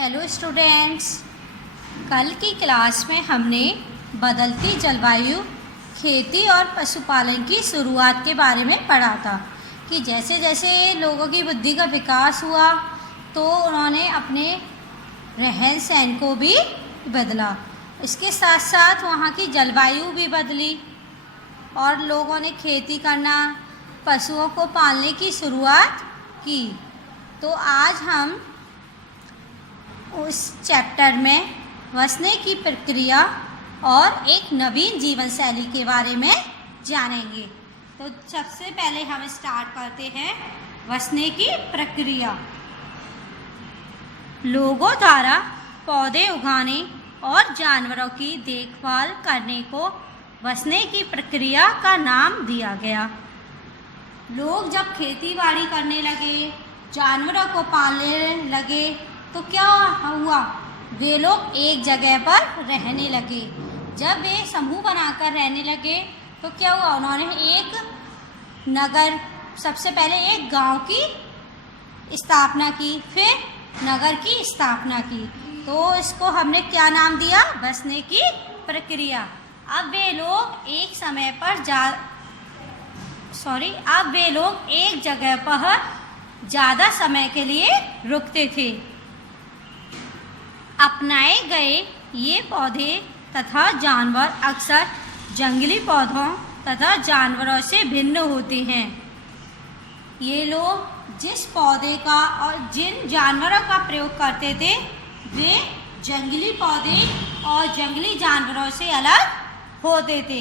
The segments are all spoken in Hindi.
हेलो स्टूडेंट्स, कल की क्लास में हमने बदलती जलवायु, खेती और पशुपालन की शुरुआत के बारे में पढ़ा था कि जैसे जैसे लोगों की बुद्धि का विकास हुआ तो उन्होंने अपने रहन सहन को भी बदला। इसके साथ साथ वहाँ की जलवायु भी बदली और लोगों ने खेती करना, पशुओं को पालने की शुरुआत की। तो आज हम उस चैप्टर में बसने की प्रक्रिया और एक नवीन जीवन शैली के बारे में जानेंगे। तो सबसे पहले हम स्टार्ट करते हैं बसने की प्रक्रिया। लोगों द्वारा पौधे उगाने और जानवरों की देखभाल करने को बसने की प्रक्रिया का नाम दिया गया। लोग जब खेती बाड़ी करने लगे, जानवरों को पालने लगे तो क्या हुआ, वे लोग एक जगह पर रहने लगे। जब वे समूह बनाकर रहने लगे तो क्या हुआ, उन्होंने एक नगर, सबसे पहले एक गांव की स्थापना की, फिर नगर की स्थापना की। तो इसको हमने क्या नाम दिया, बसने की प्रक्रिया। अब वे लोग एक समय पर अब वे लोग एक जगह पर ज़्यादा समय के लिए रुकते थे। अपनाए गए ये पौधे तथा जानवर अक्सर जंगली पौधों तथा जानवरों से भिन्न होते हैं। ये लोग जिस पौधे का और जिन जानवरों का प्रयोग करते थे वे जंगली पौधे और जंगली जानवरों से अलग होते थे,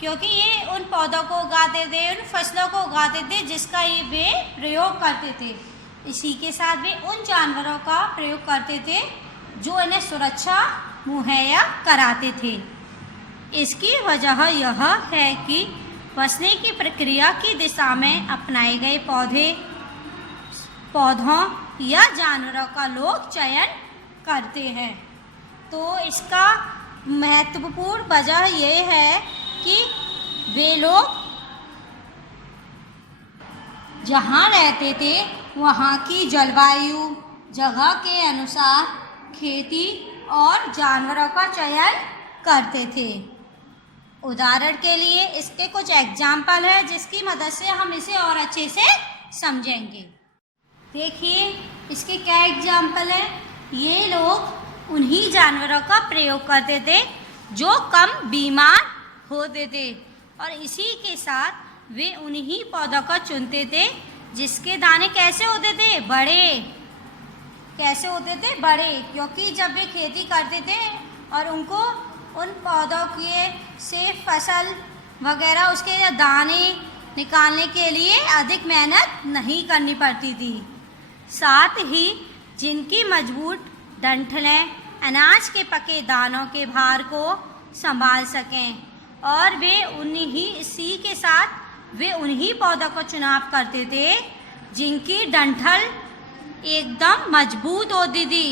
क्योंकि ये उन पौधों को उगाते थे, उन फसलों को उगाते थे जिसका ये वे प्रयोग करते थे। इसी के साथ वे उन जानवरों का प्रयोग करते थे जो इन्हें सुरक्षा मुहैया कराते थे। इसकी वजह यह है कि बसने की प्रक्रिया की दिशा में अपनाए गए पौधों या जानवरों का लोग चयन करते हैं। तो इसका महत्वपूर्ण वजह यह है कि वे लोग जहाँ रहते थे वहाँ की जलवायु, जगह के अनुसार खेती और जानवरों का चयन करते थे। उदाहरण के लिए इसके कुछ एग्जाम्पल है जिसकी मदद से हम इसे और अच्छे से समझेंगे। देखिए इसके क्या एग्जाम्पल है। ये लोग उन्हीं जानवरों का प्रयोग करते थे जो कम बीमार होते थे और इसी के साथ वे उन्हीं पौधों को चुनते थे जिसके दाने कैसे होते थे, बड़े, क्योंकि जब वे खेती करते थे और उनको उन पौधों के से फसल वगैरह उसके दाने निकालने के लिए अधिक मेहनत नहीं करनी पड़ती थी। साथ ही जिनकी मजबूत डंठलें अनाज के पके दानों के भार को संभाल सकें और वे उन्हीं पौधों को चुनाव करते थे जिनकी डंठल एकदम मजबूत होती थी,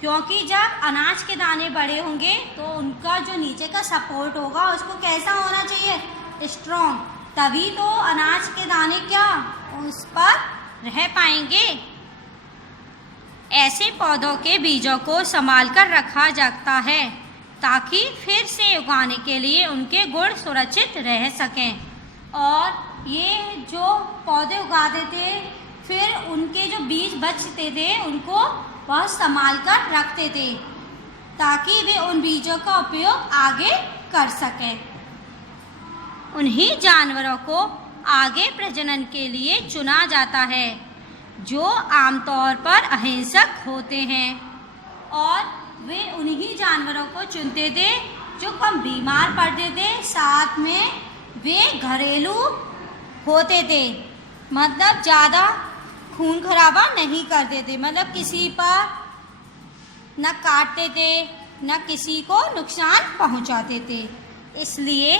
क्योंकि जब अनाज के दाने बड़े होंगे तो उनका जो नीचे का सपोर्ट होगा उसको कैसा होना चाहिए, स्ट्रॉन्ग, तभी तो अनाज के दाने क्या उस पर रह पाएंगे। ऐसे पौधों के बीजों को संभाल कर रखा जाता है ताकि फिर से उगाने के लिए उनके गुण सुरक्षित रह सकें। और ये जो पौधे उगाते थे फिर उनके जो बीज बचते थे उनको वह संभाल कर रखते थे ताकि वे उन बीजों का उपयोग आगे कर सकें। उन्हीं जानवरों को आगे प्रजनन के लिए चुना जाता है जो आमतौर पर अहिंसक होते हैं और वे उन्हीं जानवरों को चुनते थे जो कम बीमार पड़ते थे, साथ में वे घरेलू होते थे, मतलब ज़्यादा खून खराबा नहीं करते थे, मतलब किसी पर न काटते थे न किसी को नुकसान पहुंचाते थे। इसलिए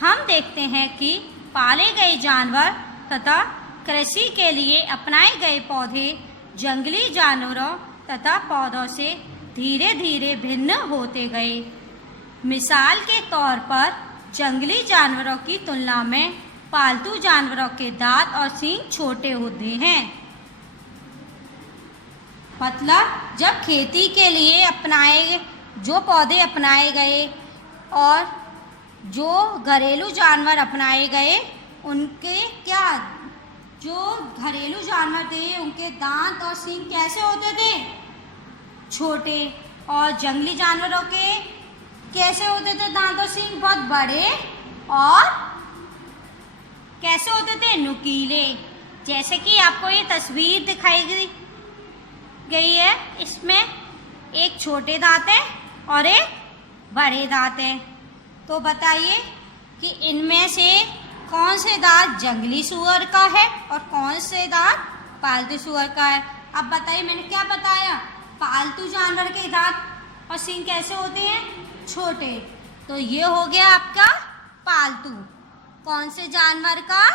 हम देखते हैं कि पाले गए जानवर तथा कृषि के लिए अपनाए गए पौधे जंगली जानवरों तथा पौधों से धीरे धीरे भिन्न होते गए। मिसाल के तौर पर जंगली जानवरों की तुलना में पालतू जानवरों के दांत और सींग छोटे होते हैं मतलब जब खेती के लिए जो पौधे अपनाए गए और जो घरेलू जानवर अपनाए गए, उनके जो घरेलू जानवर थे उनके दांत और सींग कैसे होते थे? छोटे। और जंगली जानवरों के कैसे होते थे दांत और सींग? बहुत बड़े। और कैसे होते थे? नुकीले। जैसे कि आपको ये तस्वीर दिखाई गई है, इसमें एक छोटे दांत है और एक बड़े दांत है। तो बताइए कि इनमें से कौन से दांत जंगली सूअर का है और कौन से दांत पालतू सूअर का है? अब बताइए, मैंने क्या बताया? पालतू जानवर के दांत और सींग कैसे होते हैं? छोटे। तो ये हो गया आपका पालतू। कौन से जानवर का?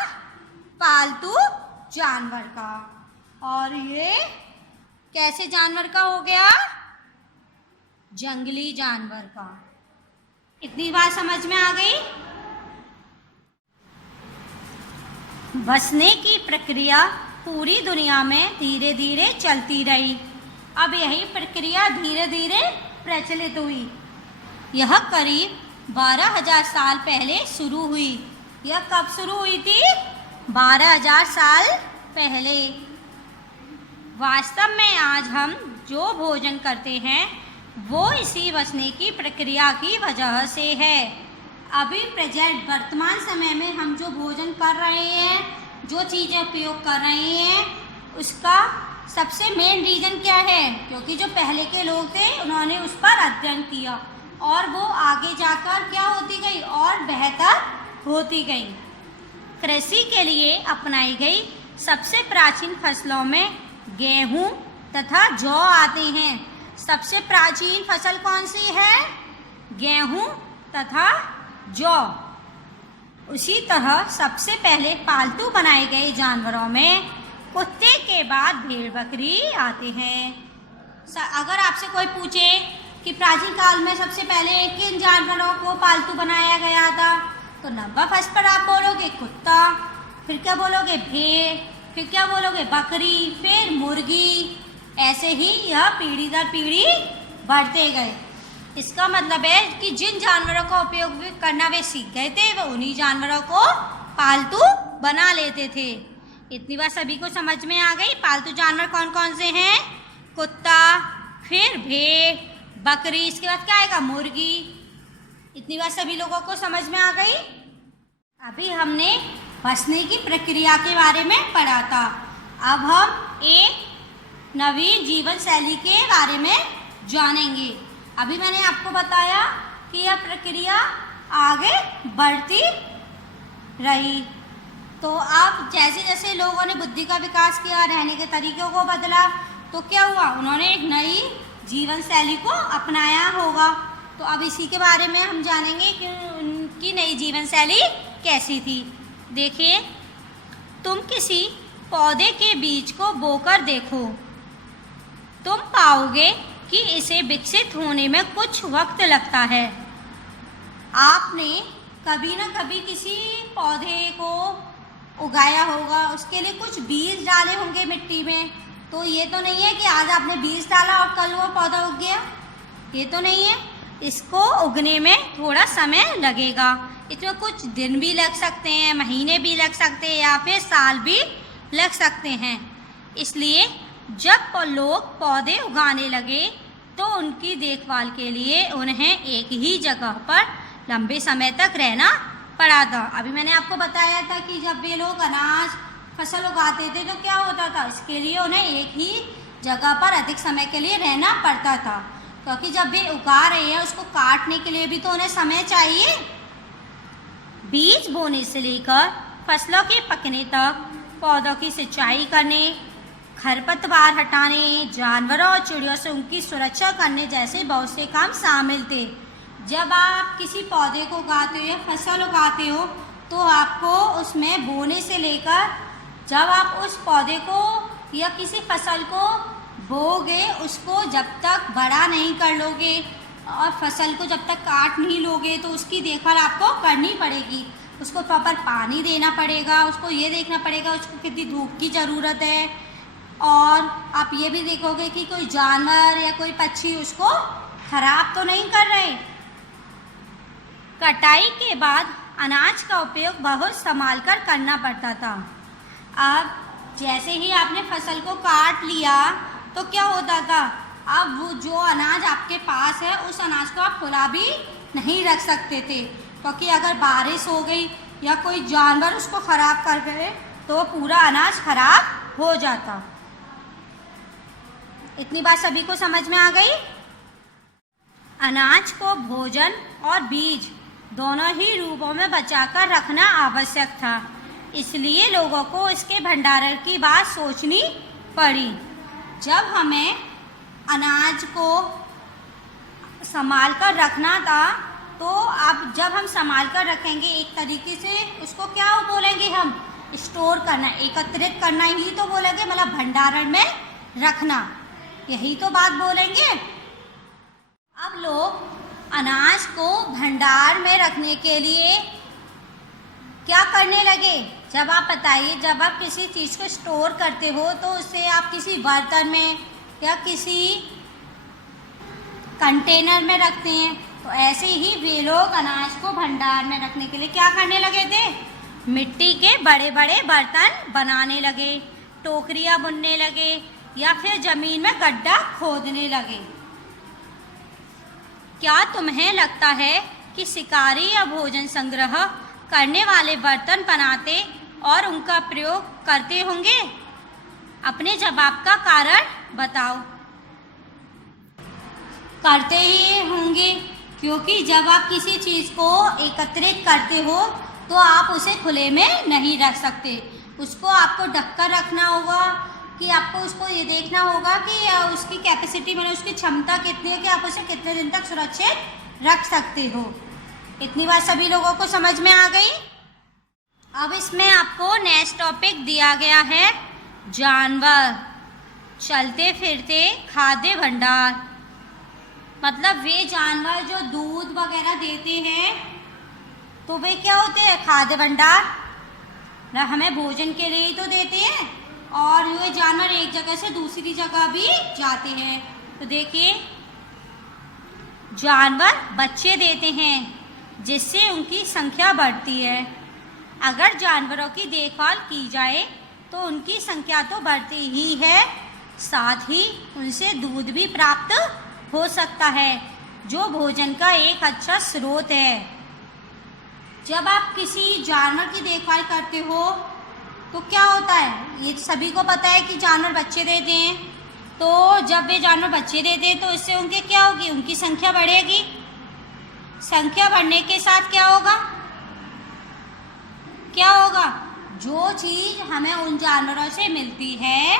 पालतू जानवर का। और ये कैसे जानवर का हो गया? जंगली जानवर का। इतनी बात समझ में आ गई? बसने की प्रक्रिया पूरी दुनिया में धीरे धीरे चलती रही। अब यही प्रक्रिया धीरे धीरे प्रचलित हुई। यह करीब 12,000 साल पहले शुरू हुई। यह कब शुरू हुई थी? 12,000 साल पहले। वास्तव में आज हम जो भोजन करते हैं वो इसी बसने की प्रक्रिया की वजह से है। अभी प्रेजेंट वर्तमान समय में हम जो भोजन कर रहे हैं, जो चीज़ें उपयोग कर रहे हैं, उसका सबसे मेन रीज़न क्या है? क्योंकि जो पहले के लोग थे उन्होंने उस पर अध्ययन किया और वो आगे जाकर क्या होती गई? और बेहतर होती गई। कृषि के लिए अपनाई गई सबसे प्राचीन फसलों में गेहूं तथा जौ आते हैं। सबसे प्राचीन फसल कौन सी है? गेहूं तथा जौ। उसी तरह सबसे पहले पालतू बनाए गए जानवरों में कुत्ते के बाद भेड़ बकरी आते हैं। अगर आपसे कोई पूछे कि प्राचीन काल में सबसे पहले किन जानवरों को पालतू बनाया गया था, तो नंबर फर्स्ट पर आप बोलोगे कुत्ता, फिर क्या बोलोगे? भेड़, फिर क्या बोलोगे? बकरी, फिर मुर्गी। ऐसे ही यह पीढ़ी दर पीढ़ी बढ़ते गए। इसका मतलब है कि जिन जानवरों का उपयोग करना वे सीख गए थे, वो उन्हीं जानवरों को पालतू बना लेते थे। इतनी बात सभी को समझ में आ गई? पालतू जानवर कौन कौन से हैं? कुत्ता, फिर भेड़, बकरी, इसके बाद क्या आएगा? मुर्गी। इतनी बात सभी लोगों को समझ में आ गई? अभी हमने बसने की प्रक्रिया के बारे में पढ़ा था। अब हम एक नवीन जीवन शैली के बारे में जानेंगे। अभी मैंने आपको बताया कि यह प्रक्रिया आगे बढ़ती रही। तो अब जैसे जैसे लोगों ने बुद्धि का विकास किया, रहने के तरीक़ों को बदला, तो क्या हुआ? उन्होंने एक नई जीवन शैली को अपनाया होगा। तो अब इसी के बारे में हम जानेंगे कि उनकी नई जीवन शैली कैसी थी। देखिए, तुम किसी पौधे के बीज को बोकर देखो, तुम पाओगे कि इसे विकसित होने में कुछ वक्त लगता है। आपने कभी ना कभी किसी पौधे को उगाया होगा, उसके लिए कुछ बीज डाले होंगे मिट्टी में। तो ये तो नहीं है कि आज आपने बीज डाला और कल वो पौधा उग गया, ये तो नहीं है। इसको उगने में थोड़ा समय लगेगा। इसमें कुछ दिन भी लग सकते हैं, महीने भी लग सकते हैं, या फिर साल भी लग सकते हैं। इसलिए जब लोग पौधे उगाने लगे तो उनकी देखभाल के लिए उन्हें एक ही जगह पर लंबे समय तक रहना पड़ा था। अभी मैंने आपको बताया था कि जब वे लोग अनाज फसल उगाते थे तो क्या होता था? इसके लिए उन्हें एक ही जगह पर अधिक समय के लिए रहना पड़ता था, क्योंकि जब वे उगा रहे हैं उसको काटने के लिए भी तो उन्हें समय चाहिए। बीज बोने से लेकर फसलों के पकने तक पौधों की सिंचाई करने, खरपतवार हटाने, जानवरों और चिड़ियों से उनकी सुरक्षा करने जैसे बहुत से काम शामिल थे। जब आप किसी पौधे को उगाते हो या फसल उगाते हो तो आपको उसमें बोने से लेकर जब आप उस पौधे को या किसी फसल को बोगे, उसको जब तक बड़ा नहीं कर लोगे और फसल को जब तक काट नहीं लोगे तो उसकी देखभाल आपको करनी पड़ेगी। उसको प्रॉपर पानी देना पड़ेगा, उसको ये देखना पड़ेगा उसको कितनी धूप की ज़रूरत है, और आप ये भी देखोगे कि कोई जानवर या कोई पक्षी उसको खराब तो नहीं कर रहे। कटाई के बाद अनाज का उपयोग बहुत संभाल कर करना पड़ता था। अब जैसे ही आपने फसल को काट लिया तो क्या होता था, अब वो जो अनाज आपके पास है उस अनाज को आप खुला भी नहीं रख सकते थे, क्योंकि अगर बारिश हो गई या कोई जानवर उसको ख़राब कर गए तो पूरा अनाज खराब हो जाता। इतनी बात सभी को समझ में आ गई। अनाज को भोजन और बीज दोनों ही रूपों में बचाकर रखना आवश्यक था, इसलिए लोगों को इसके भंडारण की बात सोचनी पड़ी। जब हमें अनाज को संभाल कर रखना था तो अब जब हम संभाल कर रखेंगे एक तरीके से उसको क्या बोलेंगे, हम स्टोर करना, एकत्रित करना ही तो बोलेंगे, मतलब भंडारण में रखना, यही तो बात बोलेंगे। अब लोग अनाज को भंडार में रखने के लिए क्या करने लगे, जब आप बताइए, जब आप किसी चीज़ को स्टोर करते हो तो उसे आप किसी बर्तन में या किसी कंटेनर में रखते हैं, तो ऐसे ही वे लोग अनाज को भंडार में रखने के लिए क्या करने लगे थे, मिट्टी के बड़े बड़े बर्तन बनाने लगे, टोकरियाँ बुनने लगे या फिर ज़मीन में गड्ढा खोदने लगे। क्या तुम्हें लगता है कि शिकारी या भोजन संग्रह करने वाले बर्तन बनाते और उनका प्रयोग करते होंगे? अपने जवाब का कारण बताओ। करते ही होंगे, क्योंकि जब आप किसी चीज़ को एकत्रित करते हो तो आप उसे खुले में नहीं रख सकते, उसको आपको ढककर रखना होगा, कि आपको उसको ये देखना होगा कि उसकी कैपेसिटी मतलब उसकी क्षमता कितनी है कि आप उसे कितने दिन तक सुरक्षित रख सकते हो। इतनी बात सभी लोगों को समझ में आ गई। अब इसमें आपको नेक्स्ट टॉपिक दिया गया है जानवर, चलते फिरते खाद्य भंडार। मतलब वे जानवर जो दूध वगैरह देते हैं तो वे क्या होते हैं, खाद्य भंडार, हमें भोजन के लिए ही तो देते हैं, और ये जानवर एक जगह से दूसरी जगह भी जाते हैं। तो देखिए, जानवर बच्चे देते हैं जिससे उनकी संख्या बढ़ती है। अगर जानवरों की देखभाल की जाए तो उनकी संख्या तो बढ़ती ही है, साथ ही उनसे दूध भी प्राप्त हो सकता है जो भोजन का एक अच्छा स्रोत है। जब आप किसी जानवर की देखभाल करते हो तो क्या होता है, ये सभी को पता है कि जानवर बच्चे देते हैं, तो जब वे जानवर बच्चे देते हैं तो इससे उनके क्या होगी, उनकी संख्या बढ़ेगी। संख्या बढ़ने के साथ क्या होगा, जो चीज़ हमें उन जानवरों से मिलती है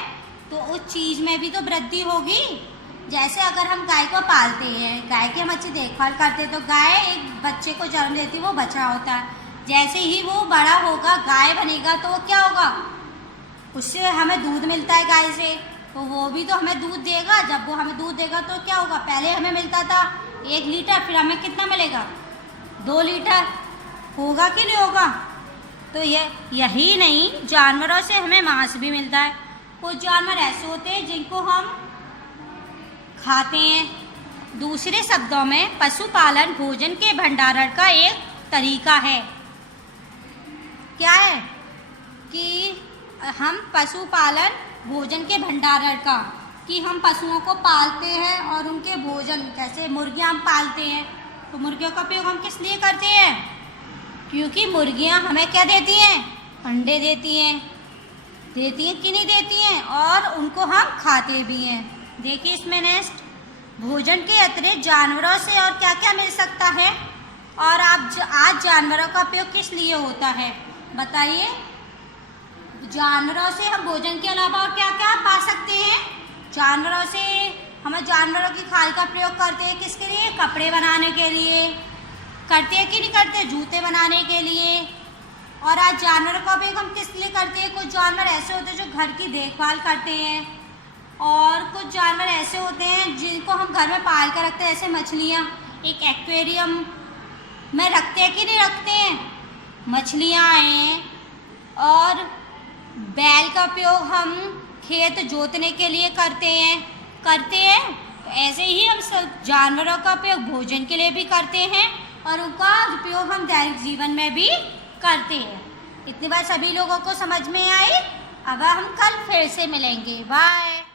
तो उस चीज़ में भी तो वृद्धि होगी। जैसे अगर हम गाय को पालते हैं, गाय की हम अच्छी देखभाल करते हैं तो गाय एक बच्चे को जन्म देती है, वो बच्चा होता है। जैसे ही वो बड़ा होगा, गाय बनेगा, तो वो क्या होगा, उससे हमें दूध मिलता है गाय से, तो वो भी तो हमें दूध देगा। जब वो हमें दूध देगा तो क्या होगा, पहले हमें मिलता था 1 लीटर, फिर हमें कितना मिलेगा, 2 लीटर, होगा कि नहीं होगा। तो यही नहीं, जानवरों से हमें मांस भी मिलता है। कुछ जानवर ऐसे होते हैं जिनको हम खाते हैं। दूसरे शब्दों में पशुपालन भोजन के भंडारण का एक तरीका है। क्या है कि हम पशुपालन भोजन के भंडारण का, कि हम पशुओं को पालते हैं और उनके भोजन, जैसे मुर्गियां हम पालते हैं तो मुर्गियों का उपयोग हम किस लिए करते हैं, क्योंकि मुर्गियां हमें क्या देती हैं, अंडे देती हैं कि नहीं देती हैं, और उनको हम खाते भी हैं। देखिए इसमें नेक्स्ट, भोजन के अतिरिक्त जानवरों से और क्या क्या मिल सकता है, और आज जानवरों का उपयोग किस लिए होता है बताइए। जानवरों से हम भोजन के अलावा और क्या क्या पा सकते हैं, जानवरों से हम जानवरों की खाल का प्रयोग करते हैं, किसके लिए, कपड़े बनाने के लिए, करते हैं कि नहीं करते, जूते बनाने के लिए। और आज जानवरों का उपयोग हम किस लिए करते हैं, कुछ जानवर ऐसे होते हैं जो घर की देखभाल करते हैं, और कुछ जानवर ऐसे होते हैं जिनको हम घर में पाल कर रखते हैं, ऐसे मछलियाँ एक एक्वेरियम में रखते हैं कि नहीं रखते हैं, मछलियाँ हैं। और बैल का उपयोग हम खेत जोतने के लिए करते हैं, तो ऐसे ही हम सब जानवरों का उपयोग भोजन के लिए भी करते हैं और उनका उपयोग हम दैनिक जीवन में भी करते हैं। इतनी बात सभी लोगों को समझ में आई। अब हम कल फिर से मिलेंगे। बाय।